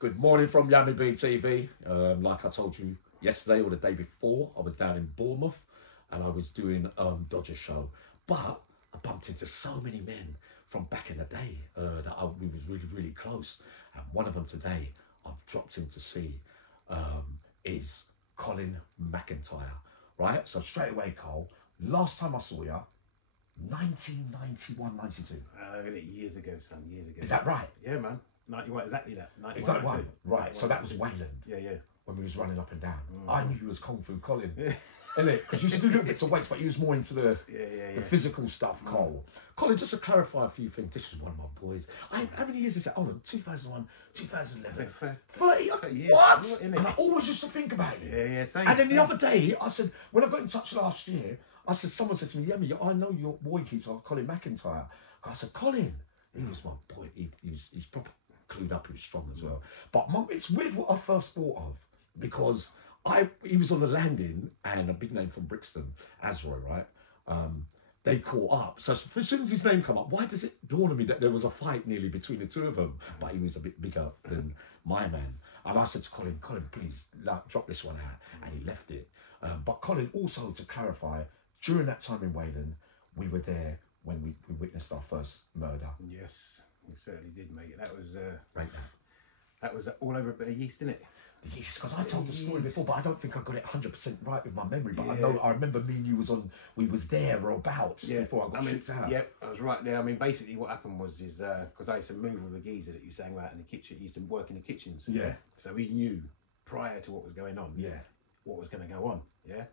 Good morning from Yummy B TV. Like I told you yesterday or the day before, I was down in Bournemouth and I was doing Dodger show. But I bumped into so many men from back in the day that we was really close. And one of them today I've dropped in to see is Colin McIntyre. Right? So straight away, Cole, last time I saw you, 1991, 92. Years ago, son, years ago. Is that right? Yeah, man. 91, exactly that. 91. 91, right. So that was Wayland. Yeah. When we was running up and down. I knew you was Kung Fu Colin. Innit? Because you used to do little bits of weights, but you was more into the physical stuff, Cole. Colin, just to clarify a few things, this was one of my boys. How many years is that? Hold on, 2001, 2011. 30 years. What? And I always used to think about you. Yeah, same. And then the other day, I said, when I got in touch last year, I said, someone said to me, yeah, I know your boy keeps on Colin McIntyre. I said, Colin, he was my boy. He's proper clued up, he was strong as well. But it's weird what I first thought of, because he was on the landing and a big name from Brixton, Azroy, right? They caught up. So as soon as his name come up, why does it dawn on me that there was a fight nearly between the two of them? But he was a bit bigger than my man. And I said to Colin, please drop this one out. And he left it. But Colin, also to clarify, during that time in Wayland, we were there when we witnessed our first murder. Yes, we certainly did, mate. That was right now. That was all over a bit of yeast, innit? The yeast, because I told the story before, but I don't think I got it 100% right with my memory. But I remember me and you we was there or about before I got shipped out. Yeah, I was right there. I mean, basically what happened was because I used to move with a geezer that you sang about in the kitchen. He used to work in the kitchens. Yeah. So he knew prior to what was going on. Yeah. What was going to go on. Yeah.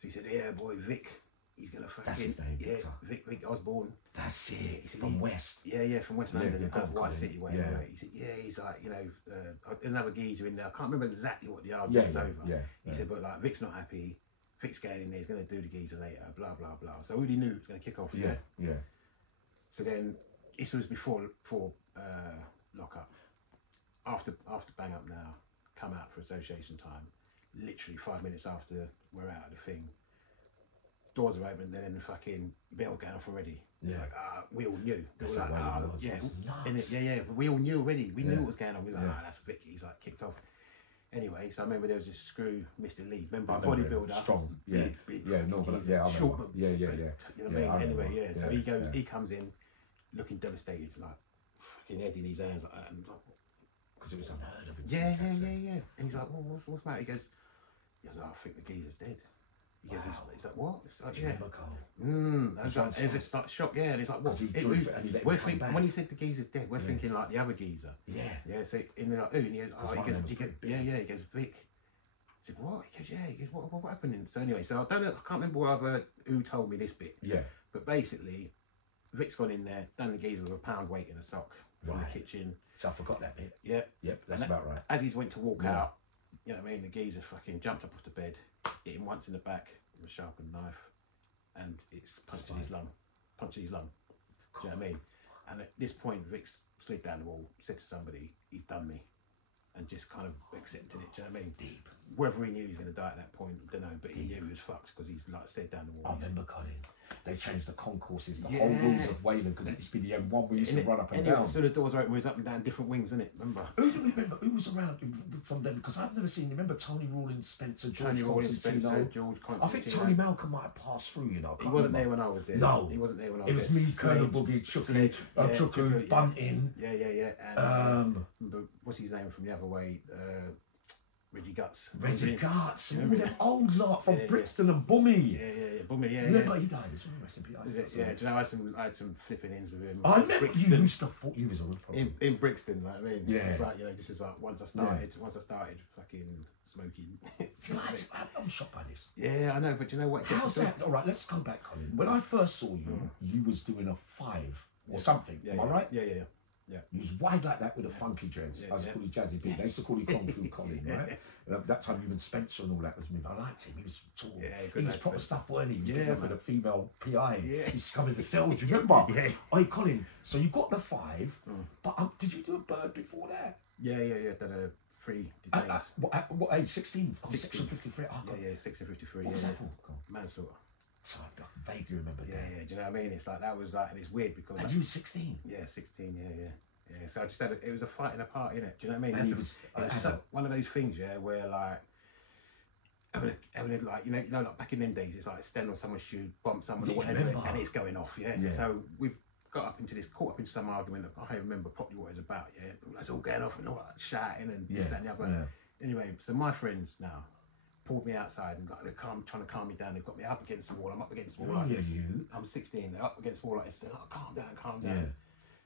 So he said, yeah, boy, Vic. He's gonna fucking. That's his name. Yeah, Vic Osborne. That's it. He said, from West. Yeah, from West London, White City way. Yeah. He said, yeah, he's like, there's another geezer in there. I can't remember exactly what the argument was over. He said, but like Vic's not happy. Vic's getting in there. He's gonna do the geezer later. Blah blah blah. So I already knew it was gonna kick off. Yeah. So then this was before lock up. After bang up now, come out for association time. Literally 5 minutes after we're out of the thing. Doors are open, then the fucking bell going off already. It's like, we all knew. That's we were like, yeah. We all knew already. We knew what was going on. We was like, that's Vicky. He's like kicked off. Anyway, so I remember there was this screw, Mr. Lee. Remember, bodybuilder, strong, big, short, but yeah. You know what I mean? Anyway, so he comes in, looking devastated, like fucking head in his hands, like that, and because it was unheard of. Yeah. And he's like, well, what's the matter? He goes, I think the geezer's dead. He goes, he's like, what? It's like, I was just like shocked, and he's like, what? We're thinking, when he said the geezer's dead, we're thinking like the other geezer. Yeah, so and they're like, who? And he goes, he goes, Vic. I said, what? He goes, what happened? So anyway, so I don't know, I can't remember who told me this bit. Yeah. But basically, Vic's gone in there, done the geezer with a pound weight in a sock from the kitchen. So I forgot that bit. Yeah. Yep, that's about right. As he's went to walk out, you know what I mean, the geezer fucking jumped up off the bed, hit him once in the back with a sharpened knife, and it's punctured his lung. Do you know what I mean? And at this point, Vic slid down the wall, said to somebody, he's done me, and just kind of accepted it. Do you know what I mean? Deep. Whether he knew he was going to die at that point, I don't know, but he knew he was fucked because he's like slid down the wall. I remember, Colin, they changed the concourses, the whole rules of Wayland, because it used to be the M1 we used to run up and down. As soon as doors were open, we was up and down different wings, isn't it? Remember? Who do we remember? Who was around from them? Because I've never seen. Remember Tony Rawlins, Spencer, George Constantino. I think Tony Malcolm might have passed through. You know, he wasn't there when I was there. No, he wasn't there when I was there. It was me, Colonel Boogie, Chucky, Bunting. Yeah. And what's his name from the other way? Reggie Guts. Reggie Guts. Remember that old lot from Brixton and Bummy? Yeah, Bummy, Remember he died as well, rest in peace. Yeah, do you know, I had some flipping ins with him. I remember you used to thought you was a real problem. In Brixton, like I mean. Yeah. It's like, this is like, once I started fucking smoking. I was shocked by this. Yeah, I know, but you know what? How's that? All right, let's go back, Colin. When I first saw you, you was doing a 5 or something. Am I right? Yeah. He was wide like that with a funky dreads. I used to call him Jazzy B. They used to call him Kung Fu Colin, right? That time you and Spencer and all that was me. I liked him. He was tall. Yeah, he was proper stuff, wasn't he? He was getting for the female PI. Yeah. He's coming to sell. Do you remember? Hey, Colin, so you got the 5, but did you do a bird before that? Yeah. Done a 3 detained. At what age? 16? Section 53? Oh, yeah, section 53. What was that for? Manslaughter. So I vaguely remember that. Yeah, do you know what I mean? It's like, that was like, and it's weird because... And you were 16? Yeah, 16, yeah. Yeah, so I just had it was a fight in a party, innit? Do you know what I mean? And It was one of those things, yeah, where like having like you know like back in them days, it's like stand on someone's shoe, bump someone or whatever, and it's going off, yeah. So we've caught up into some argument. I don't remember properly what it was about, yeah. But it's all going off and all that shouting and this, that, and the other. Yeah. Anyway, so my friends now pulled me outside and like, trying to calm me down. They've got me up against the wall. I'm up against the wall. Like I'm 16. They're up against the wall like this. Oh, calm down. Yeah.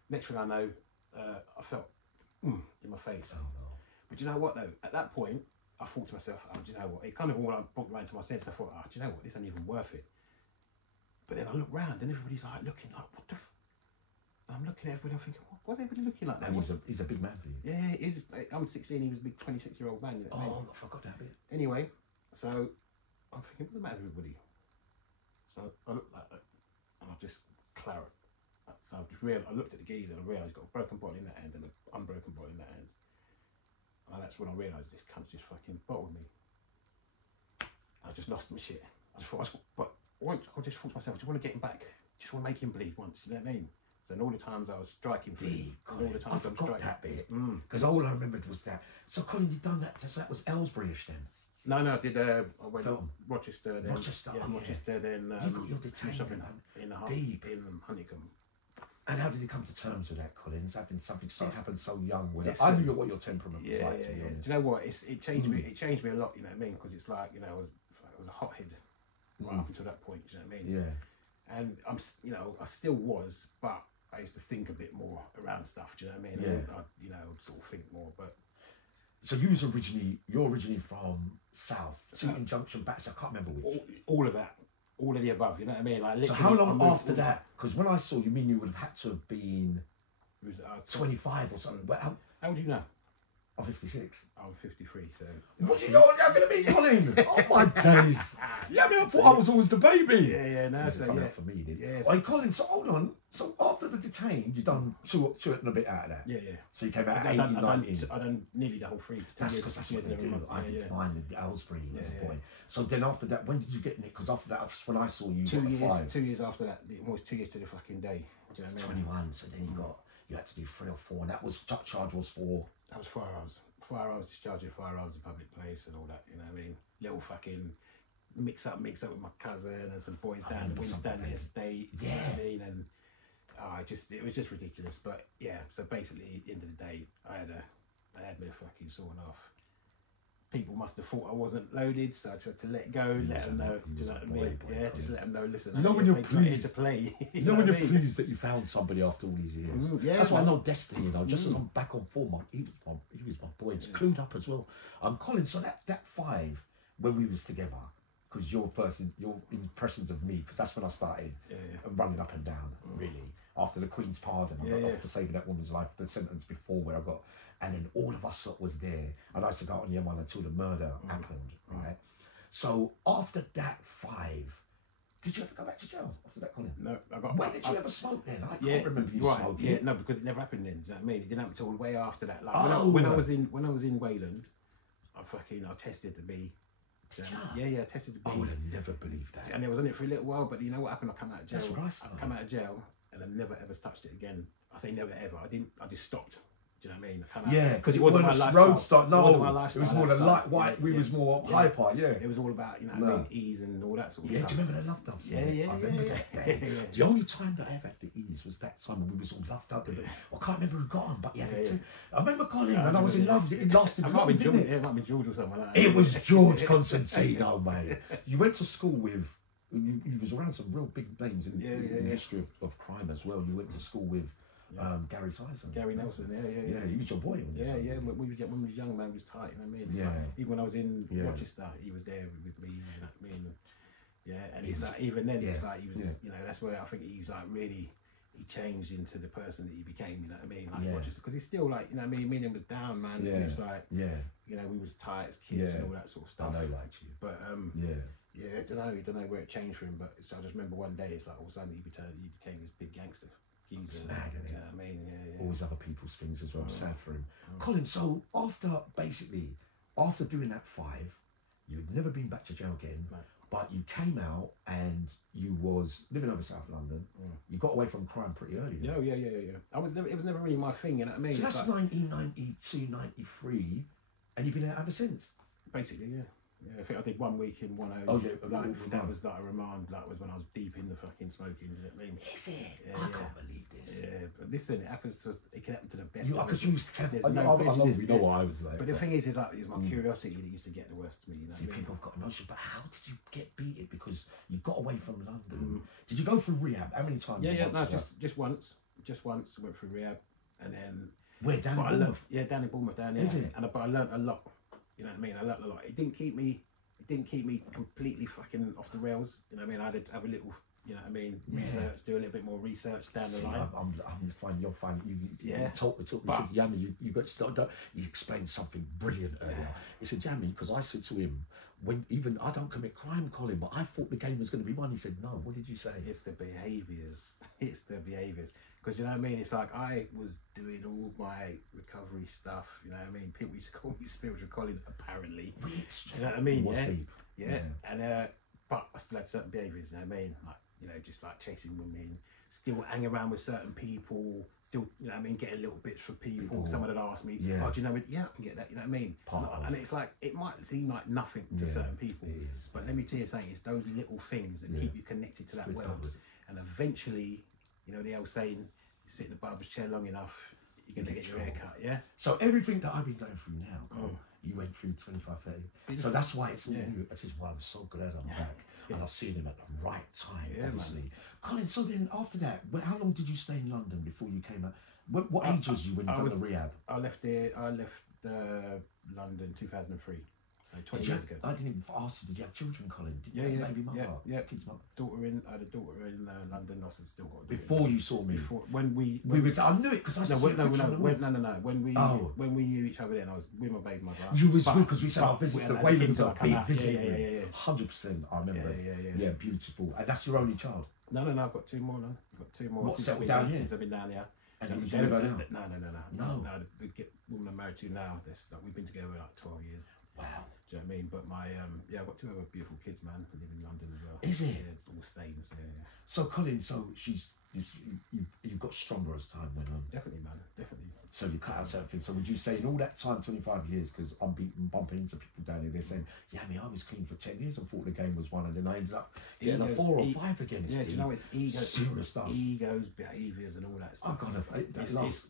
Next thing I know, I felt in my face. Oh, no. But do you know what though? At that point, I thought to myself, oh, do you know what? It kind of all brought me around to my sense. I thought, oh, do you know what? This ain't even worth it. But then I look round and everybody's like looking like, what the I'm looking at everybody, I'm thinking, what's everybody looking like that? And he's a big man for you. Yeah, he is. I'm 16, he was a big 26-year-old man. Oh, I forgot that bit. Anyway, so I'm thinking, what's the matter with everybody? So I looked like that and I just claret. So I looked at the geezer and I realised he's got a broken bottle in that hand and an unbroken bottle in that hand. And that's when I realised this cunt's just fucking bottled me. I just lost my shit. I just thought to myself, I just want to get him back. Just want to make him bleed once, you know what I mean? So and all the times I was striking for him, all the times I forgot that bit. Because all I remembered was that. So Colin, you'd done that, so that was Aylesbury-ish then? No, I did, I went to Rochester then. Rochester, Rochester then. You got your detained in Honeycomb. And how did you come to terms with that, Colin? Having something happened so young. I knew what your temperament was like, to be honest. Do you know what? It changed me. It changed me a lot. You know what I mean? Because it's like, you know, I was a hothead right up until that point. Do you know what I mean? Yeah. And I still was, but I used to think a bit more around stuff. Do you know what I mean? Yeah. I'd sort of think more. But so you're originally from South, Tooting Junction, Bats. I can't remember which. All of that. All of the above, you know what I mean? Like, literally, so how long after that? Because when I saw you, you would have had to have been 25 or something. How old do you know? I'm 56. I'm 53, so... What do you know what you're going to be, Colin? Oh, my days. Yeah, I mean, I thought I was always the baby. Yeah, no, so coming out for me, did yeah. Wait, Colin, so hold on. So after the detained, you done two and a bit out of that? Yeah. So you came out at 18, 19? I done nearly the whole 3. That's because that's what they do. I did mine in Aylesbury as a boy. So then after that, when did you get in it? Because after that, that's when I saw you. 2 years after that, almost 2 years to the fucking day. Do you know what I mean? 21, so then you had to do 3 or 4, and that was charge was for... That was firearms, discharging firearms in public place and all that, you know what I mean? Little fucking mix up with my cousin and some boys down the Winstanley estate, you know what I mean? And it was just ridiculous. But yeah, so basically at the end of the day, I had me fucking sawn off. People must have thought I wasn't loaded, so I just had to let go, let them know. Do you know what I mean? Yeah, just let them know. Listen, you know when you're pleased to play. You know when you're pleased that you found somebody after all these years. Yeah, that's why I know Destiny. You know, just as I'm back on form, he was my boy. He's clued up as well. Colin. So that 5 when we was together, because your impressions of me, because that's when I started running up and down. Really, after the Queen's pardon, after saving that woman's life, the sentence before where I got. And then all of us was there, and I used to go on the M1 until the murder happened, right? So after that 5, did you ever go back to jail after that, Colin? No, When did you ever smoke then? I can't remember you smoking. Yeah, no, because it never happened then. Do you know what I mean? It didn't happen until way after that. Like when I was in Wayland, I tested to be. I tested to be. I would have never believed that. And I was on it for a little while, but you know what happened? I come out of jail. That's what I started. I come out of jail, and I never ever touched it again. I say never ever. I just stopped. Do you know what I mean? Yeah, because it wasn't my lifestyle. No, it was more the light white. We was more hyper. Yeah, it was all about ease and all that sort of stuff. Do you remember the love dubs? Yeah. I remember that day. The only time that I ever had the ease was that time when we was all loved up. I can't remember who got on, but I remember Colin and I was in love. It lasted long, didn't it? Yeah, it might have been George or something like that. It was George Constantino, mate. You went to school with. You was around some real big names in the history of crime as well. You went to school with. Gary Sison. Gary Nelson, yeah. He was your boy. When we was young, man, was tight. You know what I mean? Even when I was in Rochester, he was there with me. You know what I mean? And it's like even then, it's like he was. You know, that's where I think he's like really. He changed into the person that he became. You know what I mean? Like Rochester, because he's still like you know what I mean. Me and him was down, man. And it's like you know we was tight as kids and all that sort of stuff. I know, like you. But I don't know where it changed for him. But so I just remember one day, it's like all of a sudden he became this big gangster. It's mad, isn't it? I mean, always other people's things as well. I'm sad for him. Colin, so after doing that 5, you'd never been back to jail again. No. But you came out and you was living over South London. You got away from crime pretty early. Then. Yeah. It was never really my thing, you know what I mean? So that's like 1992, 93, and you've been out ever since? Basically, yeah. Yeah, I think I did 1 week in one home. Oh, yeah. That was like a remand. That was when I was deep in the fucking smoking. You know what I mean? Is it? Yeah, I can't believe this. Yeah, but listen, it happens to us. It can happen to the best. Because you was clever. There's I no know prejudice, we know what I was like. But the thing is like, it's my curiosity that used to get the worst of me. You know See, what I mean? people have got notions, but how did you get beaten? Because you got away from London. Did you go through rehab? How many times? Yeah, no, just once. Just once. I went through rehab, and then. Where, down in Bournemouth? Yeah, down in Bournemouth, down there. Is it? But I learnt a lot. You know what I mean? I learnt a lot. It didn't keep me completely fucking off the rails. You know what I mean? I had to have a little, you know what I mean, research, do a little bit more research down the line. I'm finding you're finding you talk me. You said, Yami, you got started. You explained something brilliant earlier. He said, Yami, because I said to him, when even I don't commit crime, Colin, but I thought the game was going to be won. He said, no. What did you say? It's the behaviours. It's the behaviours. Because you know what I mean? It's like I was doing all my recovery stuff. You know what I mean? People used to call me spiritual Colin, apparently. You know what I mean? Yeah. And but I still had certain behaviours. You know what I mean? Like, you know, just like chasing women, still hang around with certain people, still, you know what I mean, getting little bits from people. Someone had asked me, oh, do you know it? Yeah, I can get that. You know what I mean? And it's like, it might seem like nothing to certain people, but let me tell you something, it's those little things that keep you connected to that world. And eventually, you know the old saying, you sit in the barber's chair long enough, you're going to get your hair cut, yeah? So everything that I've been going through now, you went through 25, 30. So that's why it's all new. This is why I'm so glad I'm back. And I've seen him at the right time, obviously. Man. Colin, so then after that, how long did you stay in London before you came out? What age was you when you done the rehab? I left London 2003. So 20 years ago. I didn't even ask you, did you have children, Colin? Did you have a baby mother? Yeah. Kids mother? I had a daughter in London. I still got a daughter. Before you saw me? When we were I knew it because I saw No. When we knew each other then, I was with my baby mother. You was with, because we said our visits, the way was a big visit. Yeah. 100%, I remember. Yeah, beautiful. And that's your only child? No, I've got two more now. I've got two more. What, settled down here? Since I've been down here. And you live with her now? No. The woman I'm married to now, we've been together like 12 years. Wow. Do you know what I mean? But my I've got two other beautiful kids, man. I live in London as well. Is it? Yeah, it's all stains. Yeah. So Colin, you got stronger as time went on. Definitely, man. Definitely. So you cut out certain things. So would you say in all that time, 25 years, because I'm bumping into people down here, they're saying, yeah, I was clean for 10 years and thought the game was won, and then I ended up getting a 4 or 5 again. It's do you know, it's serious stuff. Egos, behaviours, and all that stuff.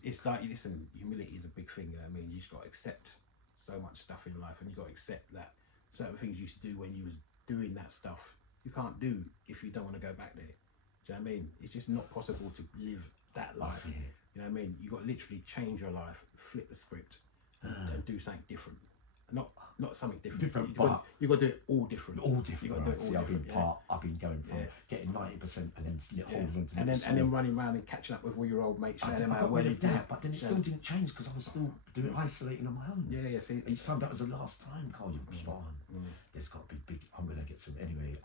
It's like, listen, humility is a big thing. You know what I mean? You just got to accept so much stuff in life, and you got to accept that certain things you used to do when you was doing that stuff, you can't do if you don't want to go back there. Do you know what I mean? It's just not possible to live that life. You know what I mean? You got to literally change your life, flip the script, and do something different. Not something different. But you got to do it all different. All different. Right. See, I've been going from getting 90% and then holding on to and then running around and catching up with all your old mates. I got rid of that, but then it still didn't change because I was still doing isolating on my own. Yeah. See, each time that was the last time, Carl. You spot on. There's got to be big. I'm gonna get some anyway.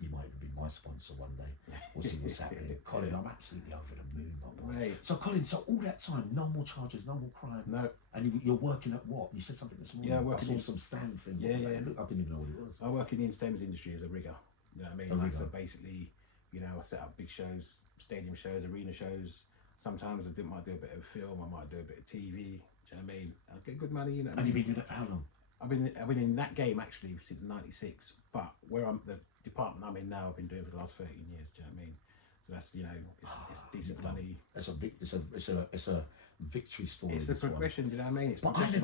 You might even be my sponsor one day. We'll see what's happening. Colin, I'm absolutely over the moon, my boy. So Colin, all that time, no more charges, no more crime. No. And you're working at what? You said something this morning. Yeah, I saw some stand thing. Look, I didn't even know what it was. I work in the entertainment industry as a rigger. You know what I mean? So basically, you know, I set up big shows, stadium shows, arena shows. Sometimes I might do a bit of film, I might do a bit of TV. Do you know what I mean? I get good money. You know. And you've been doing it for how long? I've been in that game actually since '96, but the department I'm in now, I've been doing for the last 13 years. Do you know what I mean? So that's, you know, it's decent money. It's a victory story. It's the progression. Do you know what I mean?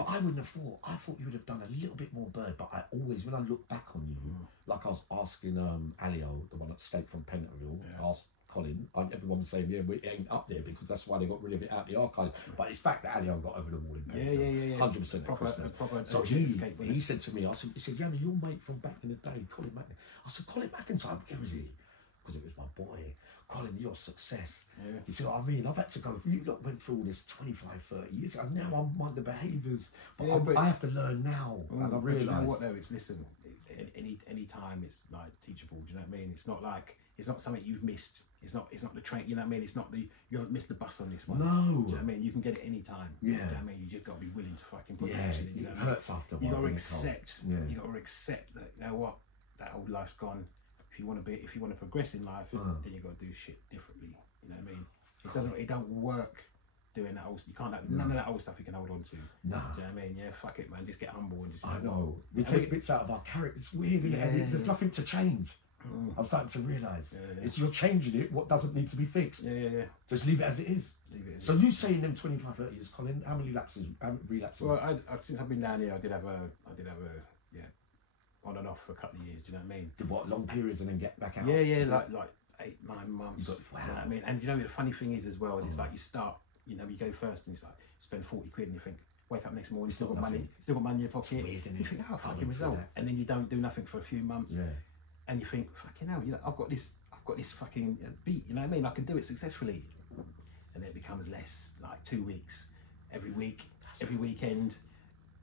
I wouldn't have thought. I thought you would have done a little bit more bird. But I always, when I look back on you, like I was asking Alio, the one that escaped from Pentonville, asked Colin, everyone was saying, yeah, we ain't up there because that's why they got rid of it out the archives. But it's fact that Alio got over the wall in Pentonville. 100% at Christmas. So he said to me, he said, yeah, your mate from back in the day, Colin McIntyre. I said, Colin McIntyre, where is he? Because it was my boy. Colin, your success. You see what I mean? I've had to go, you went through all this 25, 30 years, and now I'm one of the behaviours, but I have to learn now, and I realise. You know what though, it's any time it's like teachable, do you know what I mean? It's not something you've missed. It's not the train, you know what I mean? It's not you haven't missed the bus on this one. No. Do you know what I mean? You can get it any time. Yeah. Do you know what I mean? You just got to be willing to fucking put action in. It hurts after a while. You got to accept. You got to accept that, you know what? that old life's gone. If you want to progress in life, then you got to do shit differently. You know what I mean? It don't work doing that old. You can't none of that old stuff you can hold on to. No. Do you know what I mean? Yeah, fuck it, man. Just get humble and just. I know. We take bits out of our character. It's weird, isn't it? There's nothing to change. I'm starting to realise. It's you're changing it. What doesn't need to be fixed. Yeah. Just leave it as it is. So you say in them 25, 30 years, Colin, how many relapses? Well, since I've been down here, I did have a on and off for a couple of years. Do you know what I mean? Did what, long periods and then get back out? Yeah, like 8, 9 months. Wow. You know what I mean? And you know the funny thing is as well is it's like you start, you go first and it's like spend 40 quid and you think wake up next morning, still got money in your pocket. It's weird, isn't it? You think, oh fucking result, and then you don't do nothing for a few months, and you think, fucking hell, I've got this fucking beat. You know what I mean? I can do it successfully, and then it becomes less, like 2 weeks, every week, every weekend,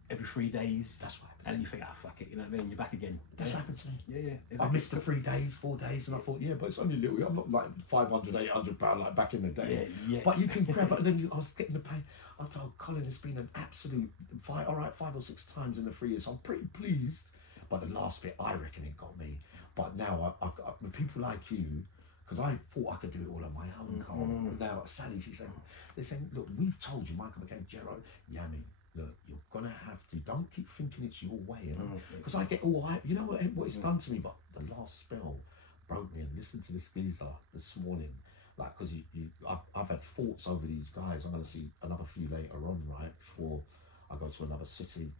every 3 days. That's what happens. And you think, fuck it, you know what I mean? You're back again. That's what happened to me. Yeah. I missed the 3 days, 4 days, and I thought, but it's only little. I'm not like 500, 800 pound like back in the day. Yeah. But you can grab it, and then I was getting the pay. I told Colin, it's been an absolute fight. All right, 5 or 6 times in the 3 years. So I'm pretty pleased. But the last bit, I reckon it got me. But now I've got with people like you, because I thought I could do it all on my own, Carl. Now Sally, she's saying, they're saying, look, we've told you, Michael McCain, Gerard, Yami, look, you're gonna have to. Don't keep thinking it's your way, because I get all hype. You know what it's done to me. But the last spell broke me. And listen to this geezer this morning, like, because I've had thoughts over these guys. I'm gonna see another few later on, right, before I go to another city,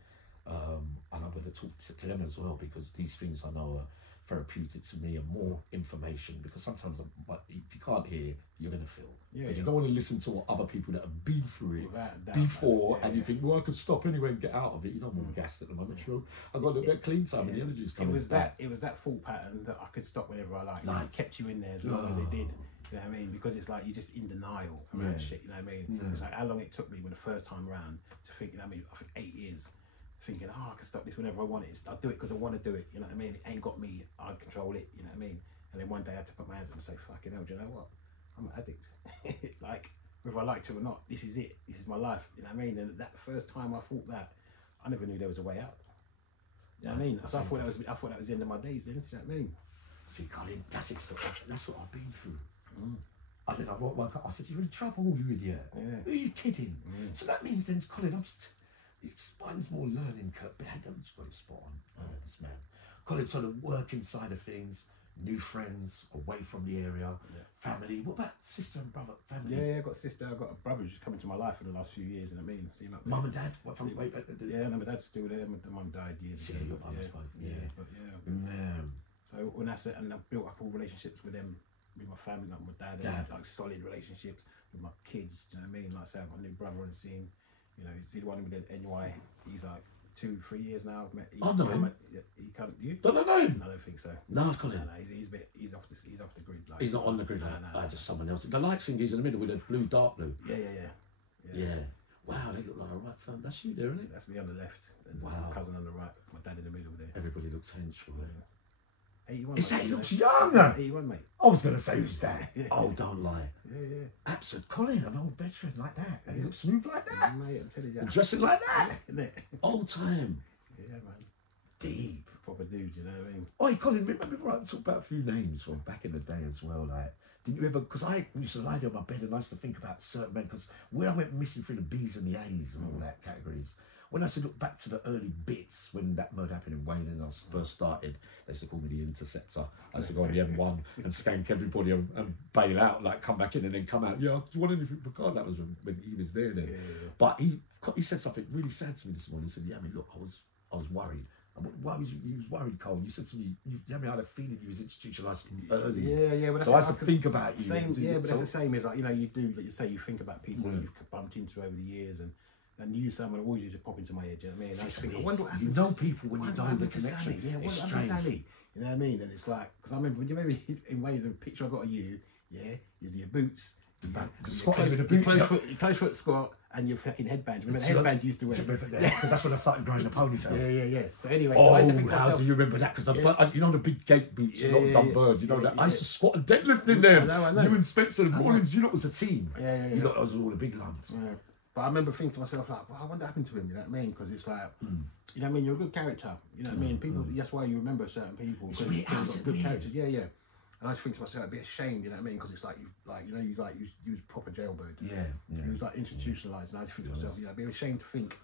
and I'm gonna talk to them as well, because these things I know are therapeutic to me and more information, because sometimes if you can't hear, you're going to feel. You don't want to listen to what other people that have been through it before, and you think, well, I could stop anyway and get out of it. You know, I'm all gassed at the moment, true. I've got a little bit of clean time and the energy's coming back. It was that thought pattern that I could stop whenever I like. It kept you in there as long as it did. You know what I mean? Because it's like you're just in denial around shit, you know what I mean? It's like how long it took me when the first time around to think, you know what I mean? I think 8 years. Thinking, I can stop this whenever I want it. I'll do it because I want to do it. You know what I mean? It ain't got me. I control it. You know what I mean? And then one day I had to put my hands up and say, fucking hell, do you know what? I'm an addict. Like, whether I liked it or not, this is it. This is my life. You know what I mean? And that first time I thought that, I never knew there was a way out. You know what I mean? So I thought that was the end of my days then. Do you know what I mean? See, Colin, that's what I've been through. And then I wrote my car. I said, you're in trouble, you idiot. Who are you kidding? So that means then, Colin, mine's more learning curve. Benham's got it spot on. This man, Colin, sort of working side of things, new friends, away from the area, family. What about sister and brother, family? Yeah, I got a sister. I got a brother who's come into my life in the last few years. You know what I mean? See him up there. Mum and dad. What from way back? Yeah, no, my dad's still there. My mum died years ago. Your mum's Man. So when that's it, and I've built up all relationships with them, with my family, like my dad. Like solid relationships with my kids. Do you know what I mean? Like I say, I've got a new brother on the scene. You know, he's the one with the NY. He's like 2, 3 years now. I've met. I know him. He can't. You don't know him? I don't think so. No, Colin. No, he's off the grid. Like, he's not on the grid. Just someone else. The light thing is in the middle with the blue, dark blue. Yeah. Wow, they look like a right firm. That's you there, isn't it? That's me on the left, and that's my cousin on the right. My dad in the middle there. Everybody looks hench, right? 81. Is that he looks young? 81, mate. I was going to say, who's that? Oh, don't lie. Yeah. Absolute Colin, an old veteran like that. And he looks smooth like that. Mate, I'm telling you. Dressing like that. Old time. Yeah, man. Deep. Proper dude, you know what I mean? Oh, Colin, remember I talked about a few names from back in the day as well, like, didn't you ever, because I used to lie there on my bed and I used to think about certain men, because when I went missing through the B's and the A's and all that categories, when I used to look back to the early bits, when that murder happened in Wayne and I first started, they used to call me the Interceptor. I used to go on the M1 and skank everybody and bail out, like come back in and then come out. Yeah, do you want anything for God? That was when he was there then. But he said something really sad to me this morning. He said, I mean, look, I was worried. Why was you was worried, Cole? You said to me, I had a feeling you was institutionalised early. Yeah. But so I have to think about you. But that's the same as, like, you know, you do, like you say, you think about people you've bumped into over the years, and you, someone always used to pop into my head. You know what I mean? I think, I wonder what happened. You know people when you know the connection. Yeah, what happened to Sally? You know what I mean? And it's like, because I remember, in way the picture I got of you, is your boots. Your close foot squat and your fucking headband. Remember the headband you used to wear? Because that's when I started growing a ponytail. Yeah. So anyway, how do you remember that? Because you know the big gate boots, not dumb bird. You know that I used to squat and deadlift in them. I know. You and Spencer and Rollins, you lot was a team. Yeah. You lot was all the big lumps. But I remember thinking to myself, like, well, I wonder what happened to him, you know what I mean? Because it's like, you know what I mean, you're a good character, you know what I mean? People, that's why you remember certain people. It's really good characters, yeah. And I just think to myself, I'd be ashamed, you know what I mean? Because it's like, you was proper jailbird. Yeah. He was like institutionalised, and I just think to myself, I'd be ashamed to think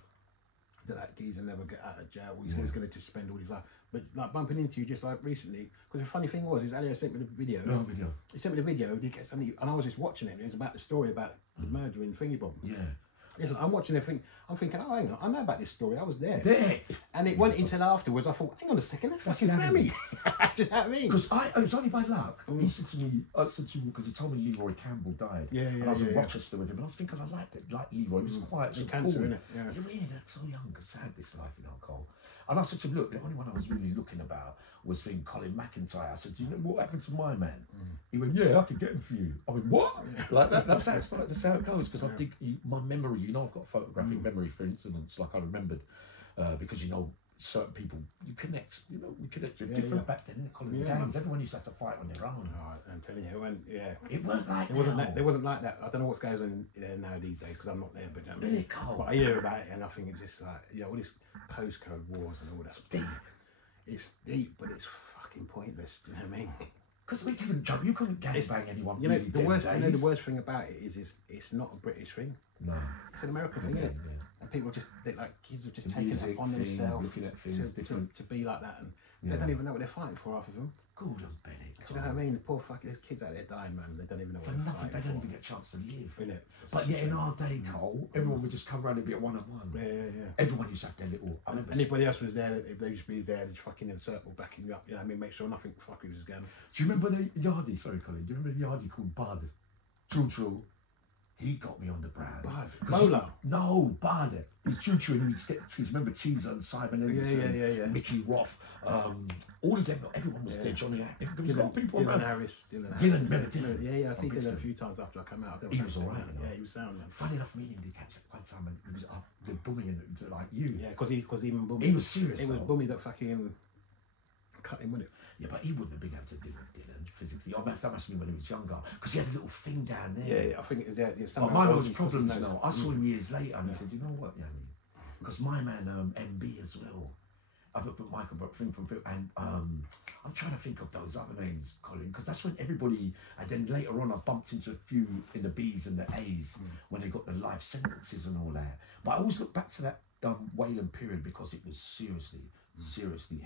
that geezer never get out of jail. He's always going to just spend all his life. But like bumping into you just like recently, because the funny thing was, Ali sent me the video. No video. He sent me the video. He get something, and I was just watching it. It was about the story about the murder in Thingy Bob. Yeah. Listen, I'm watching everything. I'm thinking, oh, hang on, I know about this story. I was there. There. And it went until afterwards. I thought, hang on a second, that's fucking Sammy. Do you know what I mean? Because it was only by luck. He said to me, because he told me Leroy Campbell died. Yeah. And I was in Rochester with him, and I was thinking, I liked it, like Leroy. He was quiet, so cancer, cool. innit? Yeah. You're really so young, because I had this life, you know, Cole. And I said to him, look, the only one I was really looking about was thing Colin McIntyre. I said, do you know what happened to my man? He went, yeah, I could get him for you. I went, what? Like that, that's how it goes, because I think my memory, you know, I've got a photographic memory for incidents, like I remembered, because, you know, certain people, you connect, you know, we connect with different back then, Colin gangs, everyone used to have to fight on their own. Oh, I'm telling you, it weren't like that. It wasn't like that. I don't know what's going on now these days, because I'm not there, but, you know, really cold. But I hear about it, and I think it's just like, you know, all this postcode wars and all that. It's deep, but it's fucking pointless. Do you know what I mean? Because we couldn't jump, you couldn't gangbang anyone. You know, the worst thing about it is it's not a British thing. No, it's an American thing, isn't it? Yeah. And people kids have just taken it upon themselves looking at things to be like that, and they don't even know what they're fighting for, half of them. Good old Bennett. Do you know what I mean? The poor fucking, there's kids out there dying, man. They don't even know what for they're nothing. fighting They don't for. even get a chance to live. Innit? But yeah, in our day, Cole, everyone would just come around and be a one-on-one. Yeah. Everyone used to have their little. I remember. Anybody else was there, if they used to be there, they'd fucking in a circle backing you up. You know what I mean? Make sure nothing fucking was going. Do you remember the yardie? Sorry, Colin. Do you remember the yardie called Bud? True. He got me on the brand. Bud? Bowler? No, Bud. He's True, and he would get the teams. Remember Teaser and Simon Anderson, yeah. Mickey Roth, all of them. Everyone was there. Johnny, there was a lot of people Dylan around. Harris. Dylan, remember Dylan? Yeah. I see Dylan a few times after I come out. He was alright. Yeah, he was sound, man. Funny enough, me and him did catch up one time, and he was up the bullying like you. Yeah, because even Bummy. He was serious. It was Bummy that fucking cut him, wasn't it? Yeah, but he wouldn't have been able to deal with Dylan physically. Oh, that must have been when he was younger, because he had a little thing down there. Yeah, I think it was there. But mine was problems now. I saw him years later, and I said, you know what, Yanni? Because my man MB as well. I've looked at Michael, but thing from and I'm trying to think of those other names, Colin, because that's when everybody. And then later on, I bumped into a few in the B's and the A's when they got the life sentences and all that. But I always look back to that Wayland period because it was seriously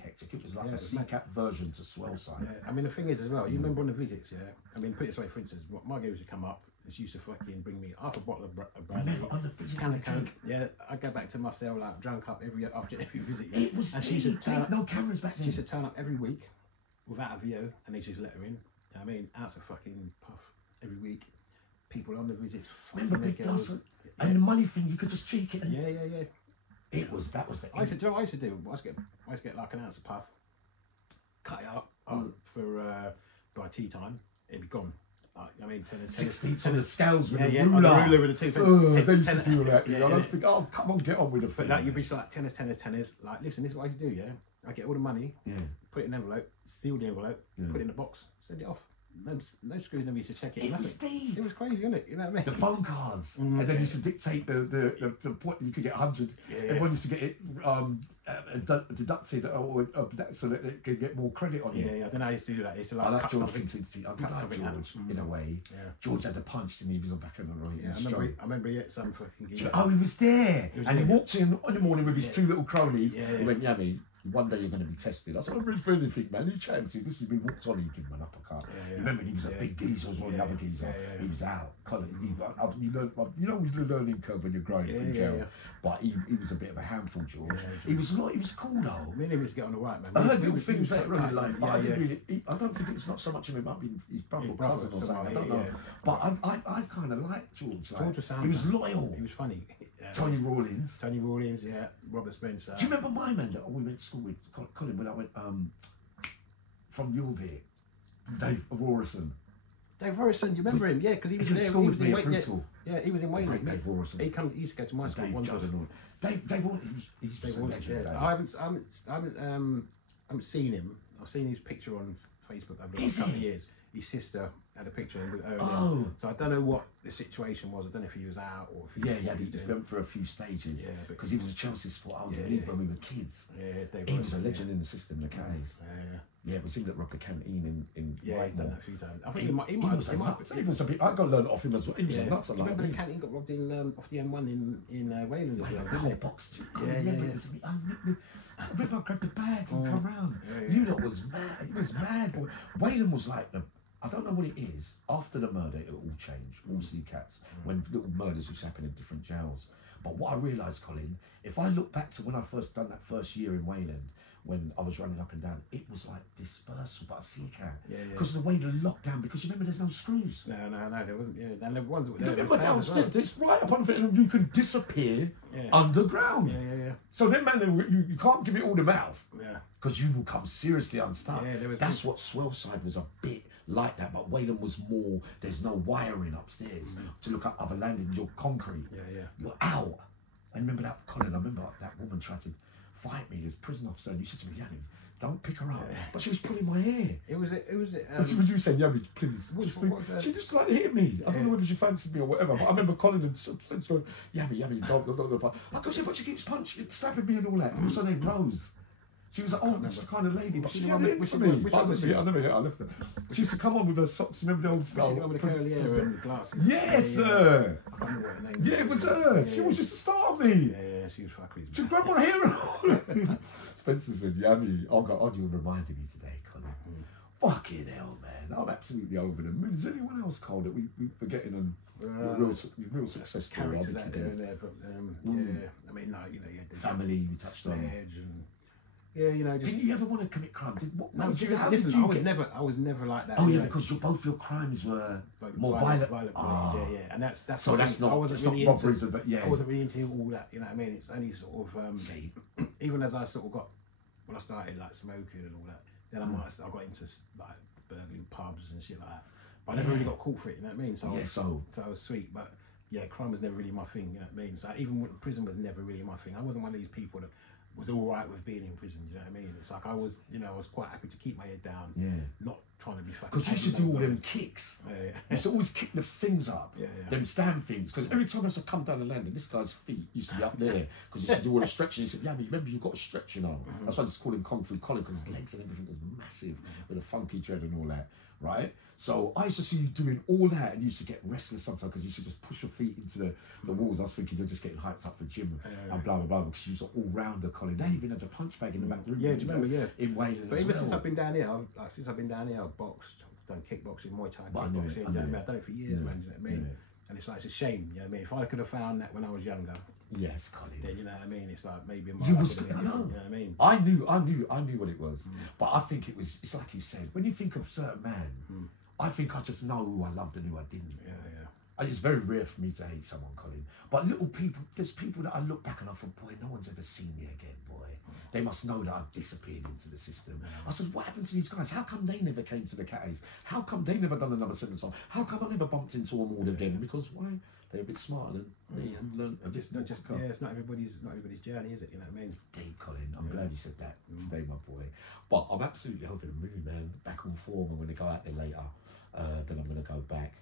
hectic. It was like a CCAP version to Swellside. Yeah. I mean, the thing is as well, you remember on the visits, yeah? I mean, put it this way, for instance, Margaret used to come up, she used to fucking bring me half a bottle of brandy, can of Coke. Yeah, I go back to my cell like drunk up after every visit. It was, and she used to turn up, no cameras back then. She used to turn up every week without a VO, and they just let her in. I mean, ounce of fucking puff every week. People on the visits, remember Big Plus, and the money thing, you could just cheek it. And yeah. That was the. I used to do. I used to get like an ounce of puff, cut it up for by tea time. It'd be gone. I mean, 16th on the scales with the ruler with the 2 they used to do that. I was thinking, oh, come on, get on with the thing. But like, you'd be like tennis. Like, listen, this is what I do. Yeah, I get all the money. Yeah. Put it in an envelope, seal the envelope, put it in a box, send it off. No screws never used to check it. It was deep. It was crazy, wasn't it? You know what I mean? The phone cards, and then you used to dictate the point. You could get 100. Everyone used to get it deducted so that it could get more credit on it. Yeah. I don't know how I used to do that. It's like I like George contingency. I did like George in a way. Yeah. George had the punch, and he was on back of the road. Yeah, I remember he had some fucking. Oh, he was there, and he walked in the morning with his 2 little cronies. He went, Yummy, one day you're going to be tested. I said, I'm ready for anything, man. You chat and see, this has been walked on, you give him an uppercut. Remember, he was a big geezer as well, the other geezer. He was out. Colin, you know, with the learning curve when you're growing from jail. But he was a bit of a handful, George. He was cool though. Me and him was getting on the right, man. I heard little things later on in life, but I don't think it was not so much of him, it might be his brother or cousin or something. I don't know. But I kind of liked George. George was sound. He was loyal. He was funny. Tony Rawlins, yeah. Robert Spencer. Do you remember my man that we went to school with, Colin, when I went from Yorkshire? Dave Rorison. Dave Rorison, you remember him? Yeah, because he was there. He was in Wayland. Yeah, he was in Wayland. Dave Rorison. He used to go to my school once. Dave Rorison, he's a legend. Yeah. I haven't seen him. I've seen his picture on Facebook over the last couple of years. His sister had a picture of him earlier. So I don't know what the situation was. I don't know if he was out or if he he just went for a few stages. Yeah, because he was a Chelsea supporter. I was a league when we were kids. Yeah, he was a legend in the system, the Cays. Yeah, it was him that robbed the canteen in he's done that a few times. I think he might I got learned off him as well. He was a nutter. Do you remember the canteen got robbed in off the M1 in Wayland as well, didn't it? Box. I remember I grabbed the bags and come round. You lot was mad. It was mad. Boy. Wayland was like the. I don't know what it is. After the murder, it all changed. All sea cats. When little murders used to happen in different jails. But what I realised, Colin, if I look back to when I first done that first year in Wayland, when I was running up and down, it was like dispersal, but a sea cat. Because the way the lockdown, because you remember there's no screws. No, there wasn't. Yeah, and the ones that were there. Remember downstairs, it's right up on it, and you can disappear underground. Yeah. So then, man, you can't give it all the mouth. Yeah. Because you will come seriously unstuck. That's what Swellside was a bit like that, but Wayland was more. There's no wiring upstairs to look up other landings. You're concrete. You're out. I remember that, Colin. I remember that woman tried to fight me as prison officer, and you said to me, Yanni, don't pick her up. But she was pulling my hair. It was. What you saying, Yanni, please? She just like hit me. I don't know whether she fancied me or whatever. But I remember Colin and said to her, Yanni, don't fight. I go, yeah, but she keeps punching, slapping me and all that. What was her name? Rose. She was an old kind of lady, but she had it for me. I never hit her. I left her. She used to come on with her socks. Remember the old style? With the curly hair and glasses. Yes, sir. I can't remember what her name was. Yeah, it was her. She was just the start of me. Yeah, she was fucking. She grabbed my hair and all. Spencer said, Yummy, you reminded me today, Colin. Fucking hell, man. I'm absolutely over the moon. Is anyone else, Cole, that we're forgetting and real success story? Characters out there, but I mean, no, family, we touched on. And, just... Didn't you ever want to commit crime? Listen, I was never like that. Oh yeah, because both your crimes were more violent. And that's so that's not. I wasn't really robberies, but I wasn't really into all that. You know what I mean? It's only sort of even as I sort of got when I started like smoking and all that. Then I got into like burgling pubs and shit like that. But I never really got caught for it. You know what I mean? So I was sweet, but. Yeah, crime was never really my thing, you know what I mean? So even prison was never really my thing. I wasn't one of these people that was all right with being in prison, you know what I mean? It's like I was quite happy to keep my head down, not trying to be fucking... Because you used to do all them kicks. You used to always kick the things up, them stand things. Because every time I used to come down the land, and this guy's feet used to be up there, because he used to do all the stretching. He said, yeah, but remember you've got to stretch, you know? That's why I just called him Kung Fu Colin, because his legs and everything was massive, with a funky dread and all that. Right? So I used to see you doing all that, and you used to get restless sometimes because you used to just push your feet into the walls. I was thinking you're just getting hyped up for gym and blah blah blah, because you was an all-rounder, Colin. They even had a punch bag in the back room. Yeah, do you remember? In Wayland. But ever since I've been down here, I've boxed, done kickboxing, Muay Thai, kickboxing. I've done it for years, man. Do you know what I mean? And it's like, it's a shame, you know what I mean? If I could have found that when I was younger, yes, Colin. Then you know what I mean. It's like maybe you was. I know. You know what I mean. I knew what it was, but I think it was. It's like you said. When you think of certain man, I think I just know who I loved and who I didn't. It's very rare for me to hate someone, Colin. But little people, there's people that I look back and I thought, boy, no one's ever seen me again, boy. They must know that I've disappeared into the system. I said, what happened to these guys? How come they never came to the Cays? How come they never done another sentence on? How come I never bumped into them all again? Because why? They're a bit smarter than me and learned. It's not everybody's journey, is it? You know what I mean? Deep, Colin. I'm glad you said that today, my boy. But I'm absolutely over the moon, man. Back on form. I'm going to go out there later. Then I'm going to go back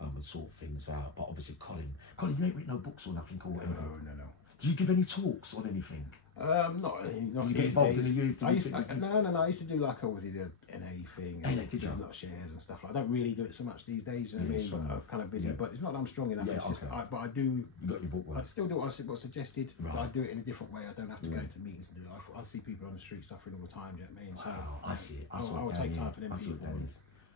and sort things out. But obviously, Colin, you ain't written no books or nothing or whatever. No. Do you give any talks on anything? Not Do you get involved in the youth? No. I used to do like obviously the NA thing. NA, did you? A lot of shares and stuff. I don't really do it so much these days. You know what I mean? But I'm kind of busy. But it's not that I'm strong enough. It's just, but I do. You got your book one. I still do what suggested. Right. But I do it in a different way. I don't have to go into meetings and do it. I see people on the street suffering all the time. Do you know what I mean? So I see it. I will take time for them people.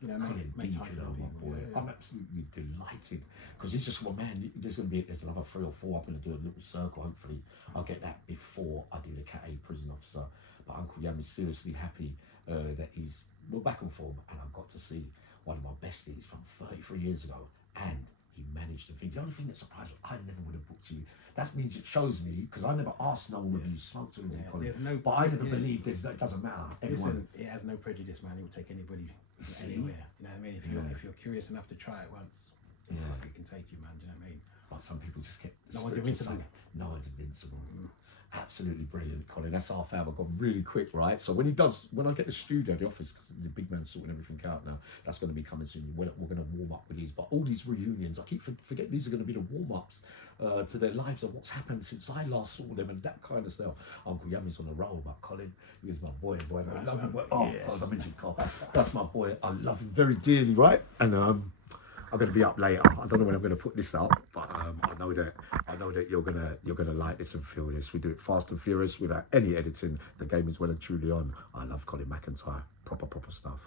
You know, make time for my boy. I'm absolutely delighted because it's just there's another 3 or 4. I'm going to do a little circle. Hopefully, I'll get that before I do the Cat A prison officer. But Uncle Yam is seriously happy that we're back on form, and I've got to see one of my besties from 33 years ago, and he managed to think. The only thing that surprised me, I never would have booked you. That means it shows me, because I never asked no one whether you smoked or anything, but I never believed it doesn't matter. Listen, it has no prejudice, man. It will take anybody anywhere. You know what I mean? If you're curious enough to try it once, it can take you, man. Do you know what I mean? but some people just get the No one's invincible. No one's invincible. Absolutely brilliant, Colin. That's half hour gone really quick, right? So when I get the studio, the office, because the big man's sorting everything out now, that's going to be coming soon. We're going to warm up with these, but all these reunions, I keep forgetting these are going to be the warm-ups to their lives and what's happened since I last saw them and that kind of stuff. Uncle Yammy's on the roll, but Colin, he was my boy. I love him. Oh, God, I mentioned Carl. That's my boy. I love him very dearly, right? And I'm going to be up later. I don't know when I'm going to put this up, but I know that you're gonna like this and feel this. We do it fast and furious without any editing. The game is well and truly on. I love Colin McIntyre. Proper stuff.